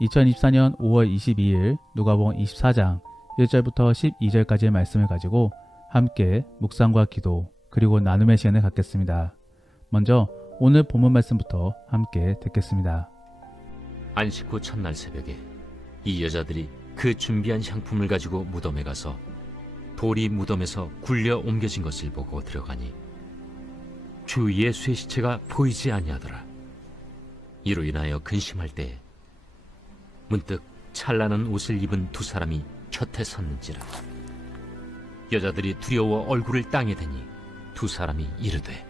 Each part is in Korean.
2024년 5월 22일 누가복음 24장 1절부터 12절까지의 말씀을 가지고 함께 묵상과 기도 그리고 나눔의 시간을 갖겠습니다. 먼저 오늘 본문 말씀부터 함께 듣겠습니다. 안식 후 첫날 새벽에 이 여자들이 그 준비한 향품을 가지고 무덤에 가서 돌이 무덤에서 굴려 옮겨진 것을 보고 들어가니 주 예수의 시체가 보이지 아니하더라. 이로 인하여 근심할 때에 문득 찬란한 옷을 입은 두 사람이 곁에 섰는지라. 여자들이 두려워 얼굴을 땅에 대니 두 사람이 이르되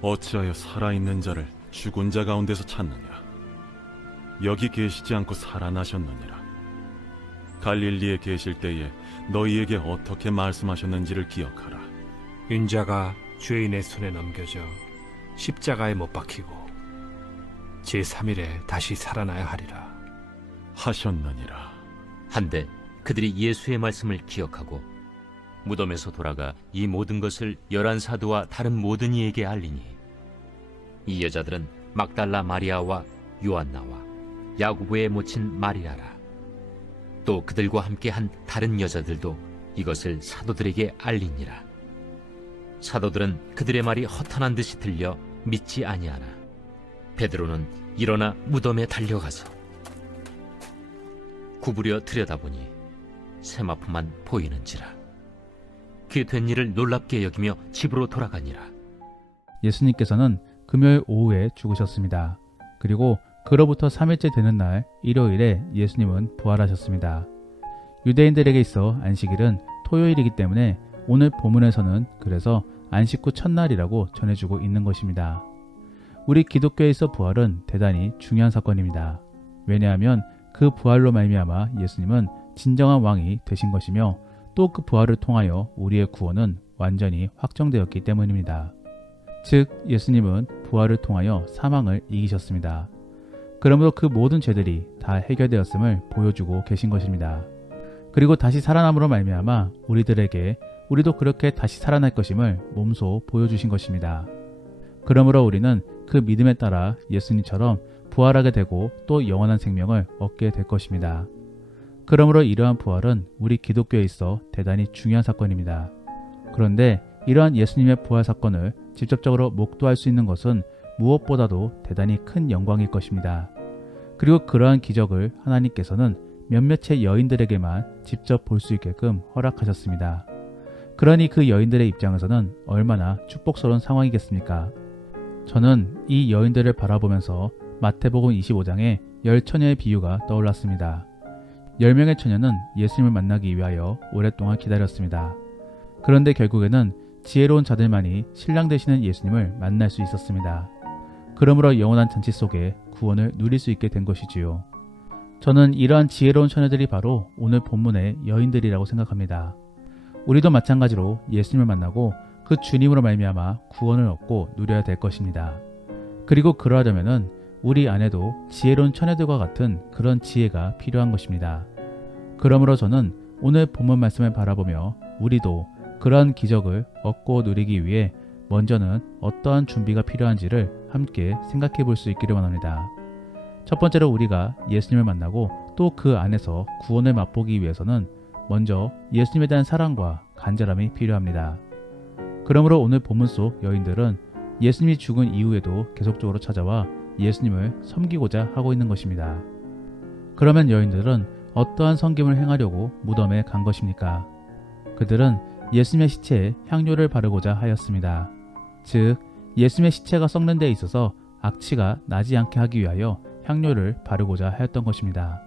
어찌하여 살아있는 자를 죽은 자 가운데서 찾느냐? 여기 계시지 않고 살아나셨느니라. 갈릴리에 계실 때에 너희에게 어떻게 말씀하셨는지를 기억하라. 인자가 죄인의 손에 넘겨져 십자가에 못 박히고 제3일에 다시 살아나야 하리라 하셨느니라. 한데 그들이 예수의 말씀을 기억하고 무덤에서 돌아가 이 모든 것을 11사도와 다른 모든 이에게 알리니 이 여자들은 막달라 마리아와 요한나와 야고보의 모친 마리아라. 또 그들과 함께 한 다른 여자들도 이것을 사도들에게 알리니라. 사도들은 그들의 말이 허탄한 듯이 들려 믿지 아니하나 베드로는 일어나 무덤에 달려가서 구부려 들여다보니 세마포만 보이는지라. 그 된 일을 놀랍게 여기며 집으로 돌아가니라. 예수님께서는 금요일 오후에 죽으셨습니다. 그리고 그로부터 3일째 되는 날 일요일에 예수님은 부활하셨습니다. 유대인들에게 있어 안식일은 토요일이기 때문에 오늘 본문에서는 그래서 안식 후 첫날이라고 전해주고 있는 것입니다. 우리 기독교에서 부활은 대단히 중요한 사건입니다. 왜냐하면 그 부활로 말미암아 예수님은 진정한 왕이 되신 것이며 또 그 부활을 통하여 우리의 구원은 완전히 확정되었기 때문입니다. 즉 예수님은 부활을 통하여 사망을 이기셨습니다. 그러므로 그 모든 죄들이 다 해결되었음을 보여주고 계신 것입니다. 그리고 다시 살아남으로 말미암아 우리도 그렇게 다시 살아날 것임을 몸소 보여주신 것입니다. 그러므로 우리는 그 믿음에 따라 예수님처럼 부활하게 되고 또 영원한 생명을 얻게 될 것입니다. 그러므로 이러한 부활은 우리 기독교에 있어 대단히 중요한 사건입니다. 그런데 이러한 예수님의 부활 사건을 직접적으로 목도할 수 있는 것은 무엇보다도 대단히 큰 영광일 것입니다. 그리고 그러한 기적을 하나님께서는 몇몇의 여인들에게만 직접 볼 수 있게끔 허락하셨습니다. 그러니 그 여인들의 입장에서는 얼마나 축복스러운 상황이겠습니까? 저는 이 여인들을 바라보면서 마태복음 25장의 10처녀의 비유가 떠올랐습니다. 10명의 처녀는 예수님을 만나기 위하여 오랫동안 기다렸습니다. 그런데 결국에는 지혜로운 자들만이 신랑 되시는 예수님을 만날 수 있었습니다. 그러므로 영원한 잔치 속에 구원을 누릴 수 있게 된 것이지요. 저는 이러한 지혜로운 처녀들이 바로 오늘 본문의 여인들이라고 생각합니다. 우리도 마찬가지로 예수님을 만나고 그 주님으로 말미암아 구원을 얻고 누려야 될 것입니다. 그리고 그러하려면은 우리 안에도 지혜로운 처녀들과 같은 그런 지혜가 필요한 것입니다. 그러므로 저는 오늘 본문 말씀을 바라보며 우리도 그러한 기적을 얻고 누리기 위해 먼저는 어떠한 준비가 필요한지를 함께 생각해 볼 수 있기를 원합니다. 첫 번째로 우리가 예수님을 만나고 또 그 안에서 구원을 맛보기 위해서는 먼저 예수님에 대한 사랑과 간절함이 필요합니다. 그러므로 오늘 본문 속 여인들은 예수님이 죽은 이후에도 계속적으로 찾아와 예수님을 섬기고자 하고 있는 것입니다. 그러면 여인들은 어떠한 섬김을 행하려고 무덤에 간 것입니까? 그들은 예수님의 시체에 향료를 바르고자 하였습니다. 즉 예수님의 시체가 썩는 데 있어서 악취가 나지 않게 하기 위하여 향료를 바르고자 하였던 것입니다.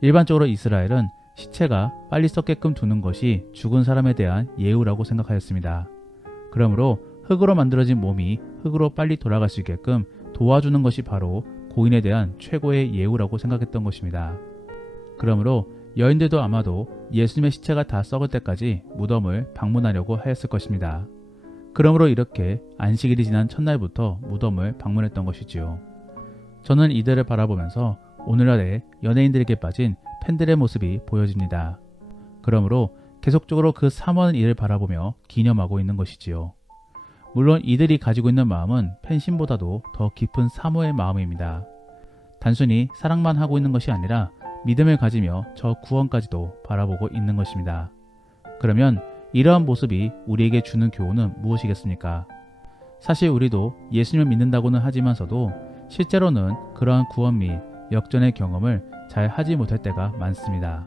일반적으로 이스라엘은 시체가 빨리 썩게끔 두는 것이 죽은 사람에 대한 예우라고 생각하였습니다. 그러므로 흙으로 만들어진 몸이 흙으로 빨리 돌아갈 수 있게끔 도와주는 것이 바로 고인에 대한 최고의 예우라고 생각했던 것입니다. 그러므로 여인들도 아마도 예수님의 시체가 다 썩을 때까지 무덤을 방문하려고 하였을 것입니다. 그러므로 이렇게 안식일이 지난 첫날부터 무덤을 방문했던 것이지요. 저는 이들을 바라보면서 오늘날의 연예인들에게 빠진 팬들의 모습이 보여집니다. 그러므로 계속적으로 그 사모하는 이를 바라보며 기념하고 있는 것이지요. 물론 이들이 가지고 있는 마음은 팬심보다도 더 깊은 사모의 마음입니다. 단순히 사랑만 하고 있는 것이 아니라 믿음을 가지며 저 구원까지도 바라보고 있는 것입니다. 그러면 이러한 모습이 우리에게 주는 교훈은 무엇이겠습니까? 사실 우리도 예수님을 믿는다고는 하지만서도 실제로는 그러한 구원 및 역전의 경험을 잘 하지 못할 때가 많습니다.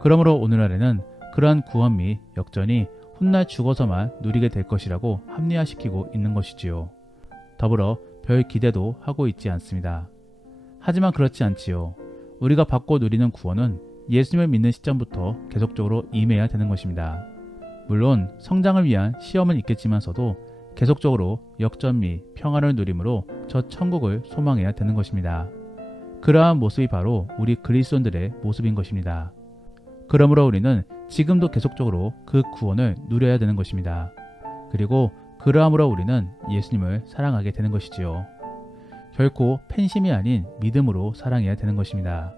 그러므로 오늘날에는 그러한 구원 및 역전이 훗날 죽어서만 누리게 될 것이라고 합리화시키고 있는 것이지요. 더불어 별 기대도 하고 있지 않습니다. 하지만 그렇지 않지요. 우리가 받고 누리는 구원은 예수님을 믿는 시점부터 계속적으로 임해야 되는 것입니다. 물론 성장을 위한 시험은 있겠지만서도 계속적으로 역전 및 평안을 누림으로 저 천국을 소망해야 되는 것입니다. 그러한 모습이 바로 우리 그리스도인들의 모습인 것입니다. 그러므로 우리는 지금도 계속적으로 그 구원을 누려야 되는 것입니다. 그리고 그러함으로 우리는 예수님을 사랑하게 되는 것이지요. 결코 팬심이 아닌 믿음으로 사랑해야 되는 것입니다.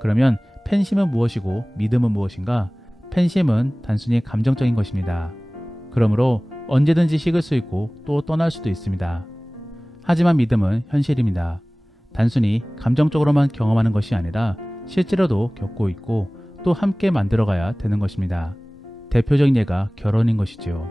그러면 팬심은 무엇이고 믿음은 무엇인가? 팬심은 단순히 감정적인 것입니다. 그러므로 언제든지 식을 수 있고 또 떠날 수도 있습니다. 하지만 믿음은 현실입니다. 단순히 감정적으로만 경험하는 것이 아니라 실제로도 겪고 있고 또 함께 만들어가야 되는 것입니다. 대표적인 예가 결혼인 것이지요.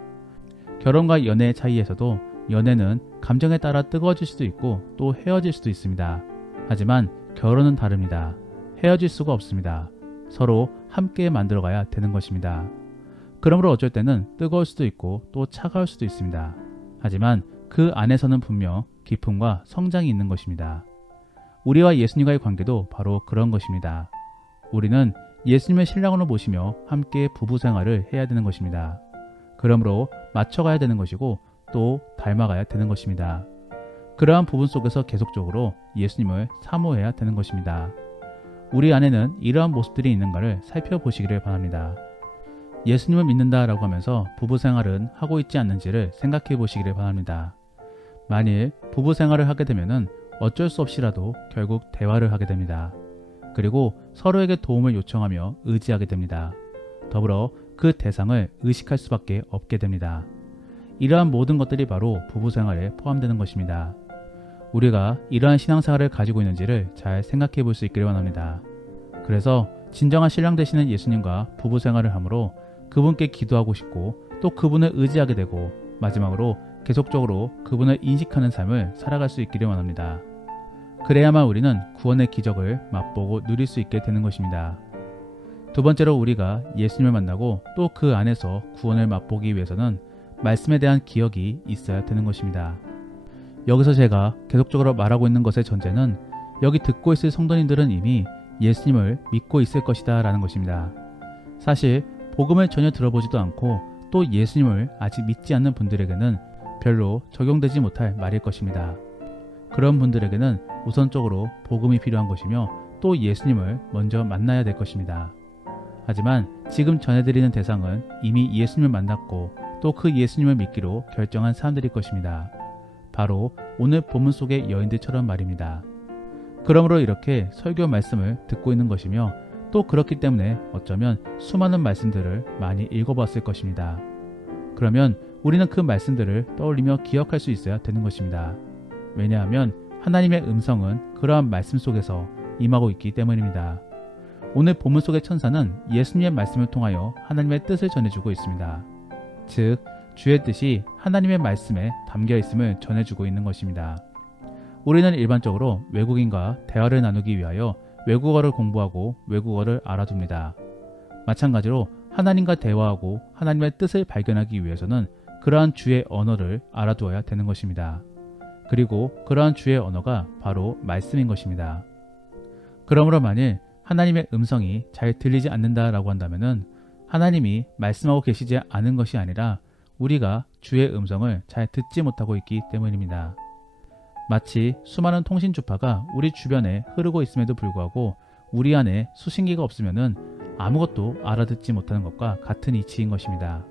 결혼과 연애의 차이에서도 연애는 감정에 따라 뜨거워질 수도 있고 또 헤어질 수도 있습니다. 하지만 결혼은 다릅니다. 헤어질 수가 없습니다. 서로 함께 만들어가야 되는 것입니다. 그러므로 어쩔 때는 뜨거울 수도 있고 또 차가울 수도 있습니다. 하지만 그 안에서는 분명 기쁨과 성장이 있는 것입니다. 우리와 예수님과의 관계도 바로 그런 것입니다. 우리는 예수님의 신랑으로 모시며 함께 부부 생활을 해야 되는 것입니다. 그러므로 맞춰가야 되는 것이고 또 닮아가야 되는 것입니다. 그러한 부분 속에서 계속적으로 예수님을 사모해야 되는 것입니다. 우리 안에는 이러한 모습들이 있는가를 살펴보시기를 바랍니다. 예수님을 믿는다라고 하면서 부부 생활은 하고 있지 않는지를 생각해 보시기를 바랍니다. 만일 부부 생활을 하게 되면은 어쩔 수 없이라도 결국 대화를 하게 됩니다. 그리고 서로에게 도움을 요청하며 의지하게 됩니다. 더불어 그 대상을 의식할 수밖에 없게 됩니다. 이러한 모든 것들이 바로 부부 생활에 포함되는 것입니다. 우리가 이러한 신앙생활을 가지고 있는지를 잘 생각해 볼 수 있기를 원합니다. 그래서 진정한 신랑 되시는 예수님과 부부 생활을 함으로 그분께 기도하고 싶고 또 그분을 의지하게 되고 마지막으로 계속적으로 그분을 인식하는 삶을 살아갈 수 있기를 원합니다. 그래야만 우리는 구원의 기적을 맛보고 누릴 수 있게 되는 것입니다. 두 번째로 우리가 예수님을 만나고 또 그 안에서 구원을 맛보기 위해서는 말씀에 대한 기억이 있어야 되는 것입니다. 여기서 제가 계속적으로 말하고 있는 것의 전제는 여기 듣고 있을 성도님들은 이미 예수님을 믿고 있을 것이다 라는 것입니다. 사실 복음을 전혀 들어보지도 않고 또 예수님을 아직 믿지 않는 분들에게는 별로 적용되지 못할 말일 것입니다. 그런 분들에게는 우선적으로 복음이 필요한 것이며 또 예수님을 먼저 만나야 될 것입니다. 하지만 지금 전해드리는 대상은 이미 예수님을 만났고 또 그 예수님을 믿기로 결정한 사람들일 것입니다. 바로 오늘 본문 속의 여인들처럼 말입니다. 그러므로 이렇게 설교 말씀을 듣고 있는 것이며 또 그렇기 때문에 어쩌면 수많은 말씀들을 많이 읽어봤을 것입니다. 그러면 우리는 그 말씀들을 떠올리며 기억할 수 있어야 되는 것입니다. 왜냐하면 하나님의 음성은 그러한 말씀 속에서 임하고 있기 때문입니다. 오늘 본문 속의 천사는 예수님의 말씀을 통하여 하나님의 뜻을 전해주고 있습니다. 즉 주의 뜻이 하나님의 말씀에 담겨 있음을 전해주고 있는 것입니다. 우리는 일반적으로 외국인과 대화를 나누기 위하여 외국어를 공부하고 외국어를 알아둡니다. 마찬가지로 하나님과 대화하고 하나님의 뜻을 발견하기 위해서는 그러한 주의 언어를 알아두어야 되는 것입니다. 그리고 그러한 주의 언어가 바로 말씀인 것입니다. 그러므로 만일 하나님의 음성이 잘 들리지 않는다라고 한다면은 하나님이 말씀하고 계시지 않은 것이 아니라 우리가 주의 음성을 잘 듣지 못하고 있기 때문입니다. 마치 수많은 통신 주파가 우리 주변에 흐르고 있음에도 불구하고 우리 안에 수신기가 없으면은 아무것도 알아듣지 못하는 것과 같은 이치인 것입니다.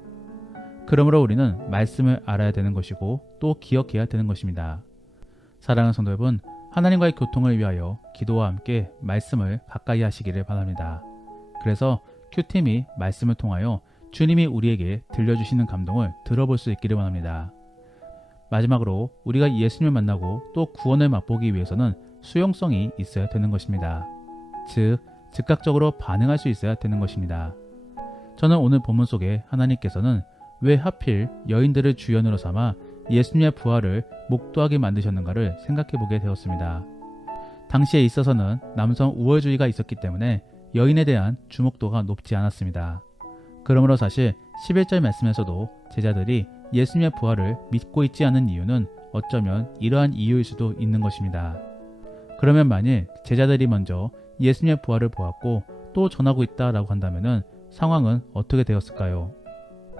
그러므로 우리는 말씀을 알아야 되는 것이고 또 기억해야 되는 것입니다. 사랑하는 성도 여러분, 하나님과의 교통을 위하여 기도와 함께 말씀을 가까이 하시기를 바랍니다. 그래서 큐팀이 말씀을 통하여 주님이 우리에게 들려주시는 감동을 들어볼 수 있기를 원합니다. 마지막으로 우리가 예수님을 만나고 또 구원을 맛보기 위해서는 수용성이 있어야 되는 것입니다. 즉, 즉각적으로 반응할 수 있어야 되는 것입니다. 저는 오늘 본문 속에 하나님께서는 왜 하필 여인들을 주연으로 삼아 예수님의 부활을 목도하게 만드셨는가를 생각해 보게 되었습니다. 당시에 있어서는 남성 우월주의가 있었기 때문에 여인에 대한 주목도가 높지 않았습니다. 그러므로 사실 11절 말씀에서도 제자들이 예수님의 부활을 믿고 있지 않은 이유는 어쩌면 이러한 이유일 수도 있는 것입니다. 그러면 만일 제자들이 먼저 예수님의 부활을 보았고 또 전하고 있다라고 한다면 상황은 어떻게 되었을까요?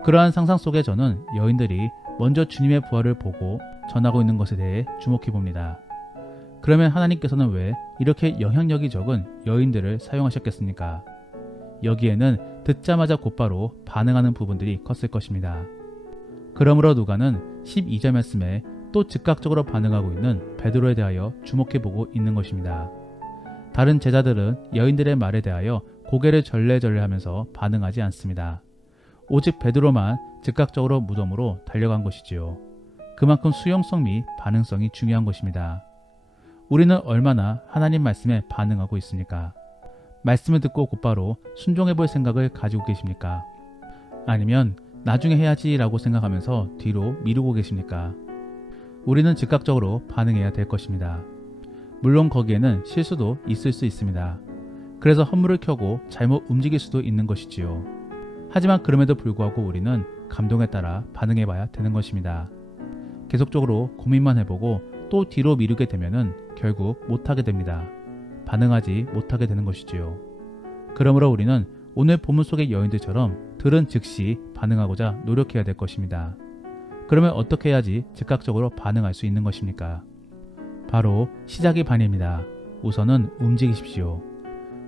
그러한 상상 속에 저는 여인들이 먼저 주님의 부활을 보고 전하고 있는 것에 대해 주목해 봅니다. 그러면 하나님께서는 왜 이렇게 영향력이 적은 여인들을 사용하셨겠습니까? 여기에는 듣자마자 곧바로 반응하는 부분들이 컸을 것입니다. 그러므로 누가는 12절 말씀에 또 즉각적으로 반응하고 있는 베드로에 대하여 주목해 보고 있는 것입니다. 다른 제자들은 여인들의 말에 대하여 고개를 절레절레하면서 반응하지 않습니다. 오직 베드로만 즉각적으로 무덤으로 달려간 것이지요. 그만큼 수용성 및 반응성이 중요한 것입니다. 우리는 얼마나 하나님 말씀에 반응하고 있습니까? 말씀을 듣고 곧바로 순종해 볼 생각을 가지고 계십니까? 아니면 나중에 해야지라고 생각하면서 뒤로 미루고 계십니까? 우리는 즉각적으로 반응해야 될 것입니다. 물론 거기에는 실수도 있을 수 있습니다. 그래서 헌물을 켜고 잘못 움직일 수도 있는 것이지요. 하지만 그럼에도 불구하고 우리는 감동에 따라 반응해 봐야 되는 것입니다. 계속적으로 고민만 해보고 또 뒤로 미루게 되면은 결국 못하게 됩니다. 반응하지 못하게 되는 것이지요. 그러므로 우리는 오늘 본문 속의 여인들처럼 들은 즉시 반응하고자 노력해야 될 것입니다. 그러면 어떻게 해야지 즉각적으로 반응할 수 있는 것입니까? 바로 시작이 반입니다. 우선은 움직이십시오.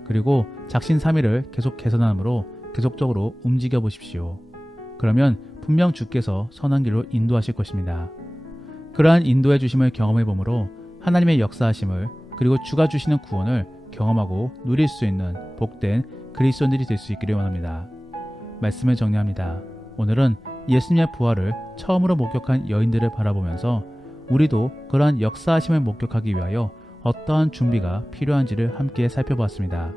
그리고 작심삼일을 계속 개선함으로 계속적으로 움직여 보십시오. 그러면 분명 주께서 선한 길로 인도하실 것입니다. 그러한 인도해 주심을 경험해 보므로 하나님의 역사하심을 그리고 주가 주시는 구원을 경험하고 누릴 수 있는 복된 그리스도인들이 될 수 있기를 원합니다. 말씀을 정리합니다. 오늘은 예수님의 부활을 처음으로 목격한 여인들을 바라보면서 우리도 그러한 역사하심을 목격하기 위하여 어떠한 준비가 필요한지를 함께 살펴보았습니다.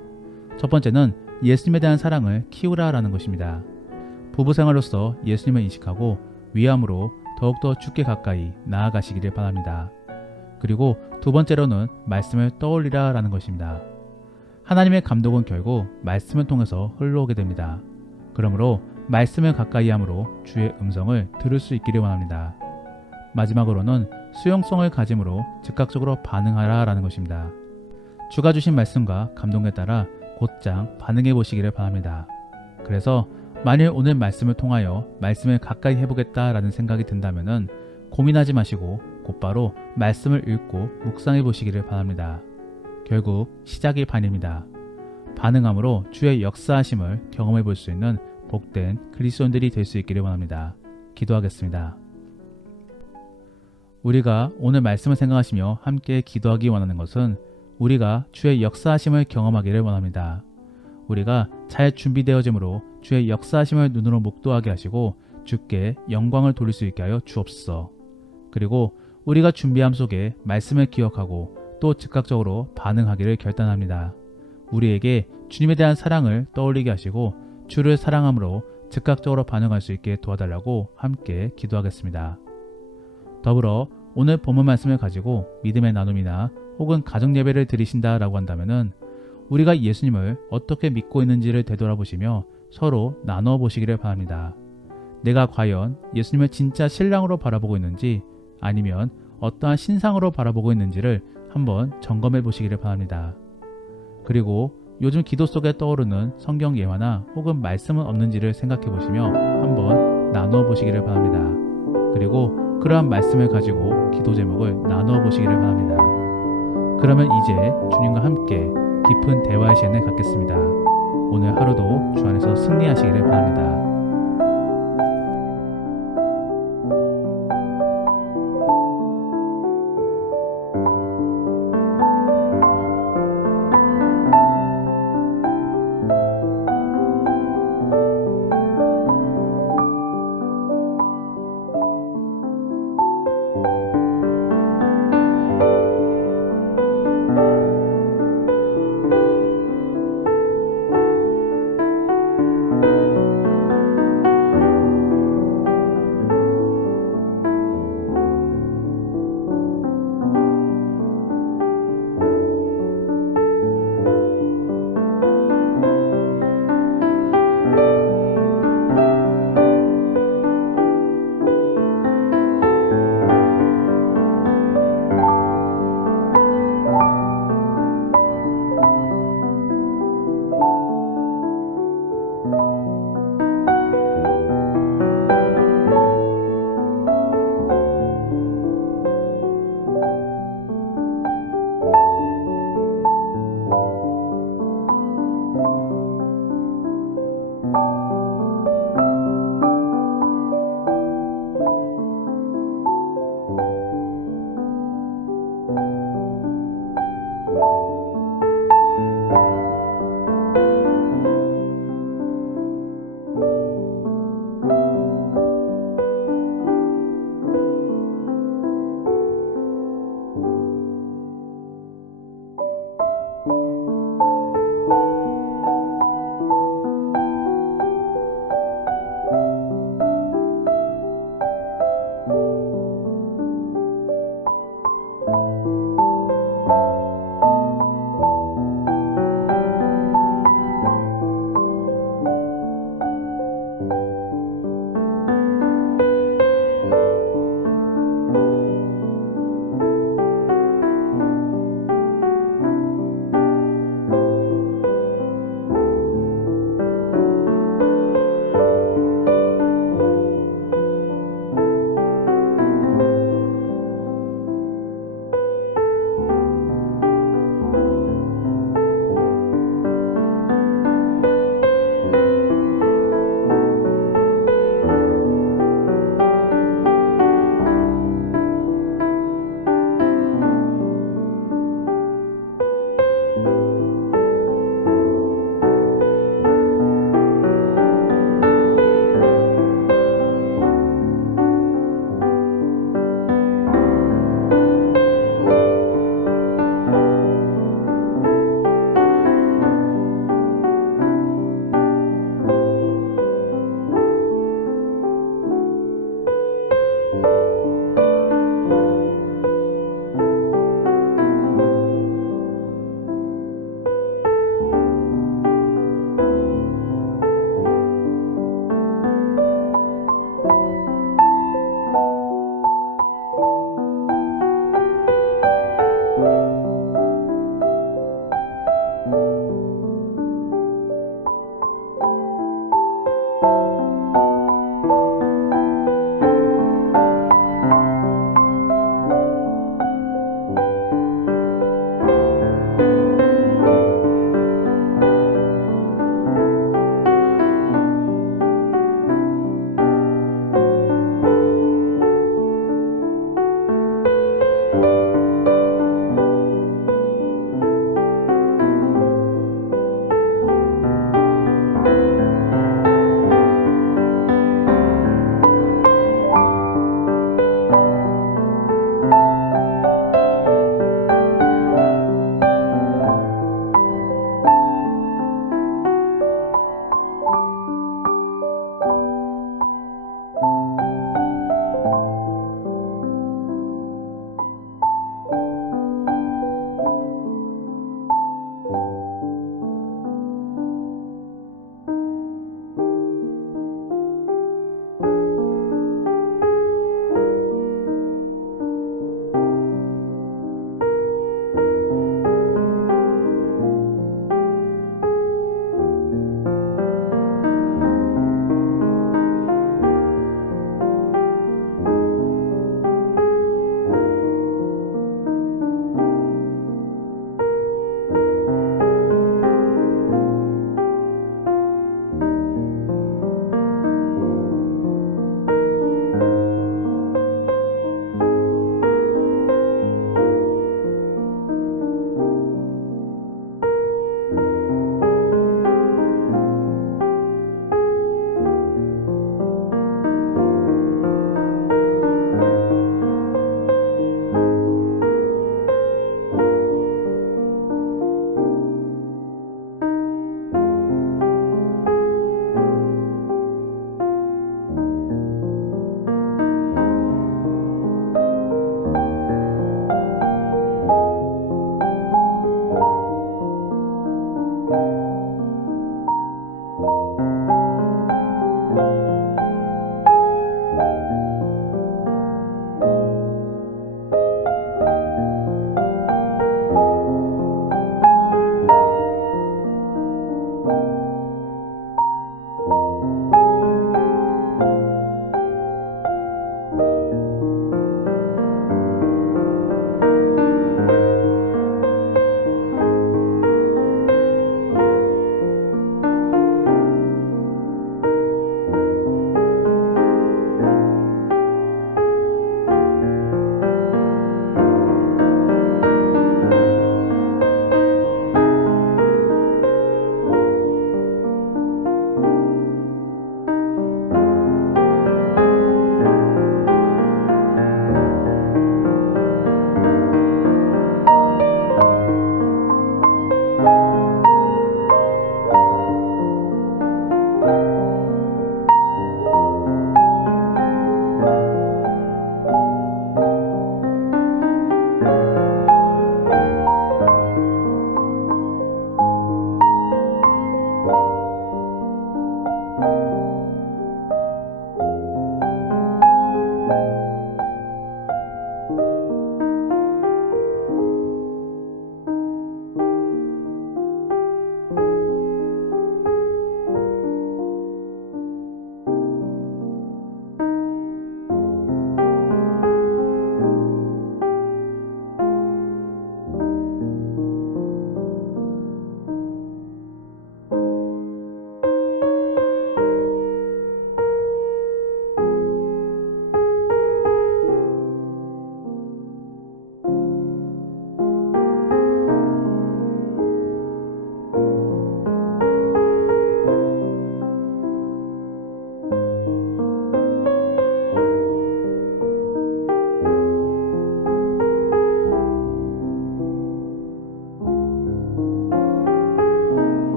첫 번째는 예수님에 대한 사랑을 키우라라는 것입니다. 부부생활로서 예수님을 인식하고 위함으로 더욱더 주께 가까이 나아가시기를 바랍니다. 그리고 두 번째로는 말씀을 떠올리라라는 것입니다. 하나님의 감독은 결국 말씀을 통해서 흘러오게 됩니다. 그러므로 말씀을 가까이 함으로 주의 음성을 들을 수 있기를 원합니다. 마지막으로는 수용성을 가짐으로 즉각적으로 반응하라라는 것입니다. 주가 주신 말씀과 감동에 따라 곧장 반응해 보시기를 바랍니다. 그래서 만일 오늘 말씀을 통하여 말씀을 가까이 해보겠다라는 생각이 든다면 고민하지 마시고 곧바로 말씀을 읽고 묵상해 보시기를 바랍니다. 결국 시작이 반입니다. 반응함으로 주의 역사하심을 경험해 볼 수 있는 복된 그리스도인들이 될 수 있기를 원합니다. 기도하겠습니다. 우리가 오늘 말씀을 생각하시며 함께 기도하기 원하는 것은 우리가 주의 역사하심을 경험하기를 원합니다. 우리가 잘 준비되어짐으로 주의 역사하심을 눈으로 목도하게 하시고 주께 영광을 돌릴 수 있게 하여 주옵소서. 그리고 우리가 준비함 속에 말씀을 기억하고 또 즉각적으로 반응하기를 결단합니다. 우리에게 주님에 대한 사랑을 떠올리게 하시고 주를 사랑함으로 즉각적으로 반응할 수 있게 도와달라고 함께 기도하겠습니다. 더불어 오늘 본문 말씀을 가지고 믿음의 나눔이나 혹은 가정 예배를 드리신다라고 한다면은 우리가 예수님을 어떻게 믿고 있는지를 되돌아보시며 서로 나누어 보시기를 바랍니다. 내가 과연 예수님을 진짜 신랑으로 바라보고 있는지 아니면 어떠한 신상으로 바라보고 있는지를 한번 점검해 보시기를 바랍니다. 그리고 요즘 기도 속에 떠오르는 성경 예화나 혹은 말씀은 없는지를 생각해 보시며 한번 나누어 보시기를 바랍니다. 그리고 그러한 말씀을 가지고 기도 제목을 나누어 보시기를 바랍니다. 그러면 이제 주님과 함께 깊은 대화의 시간을 갖겠습니다. 오늘 하루도 주 안에서 승리하시기를 바랍니다.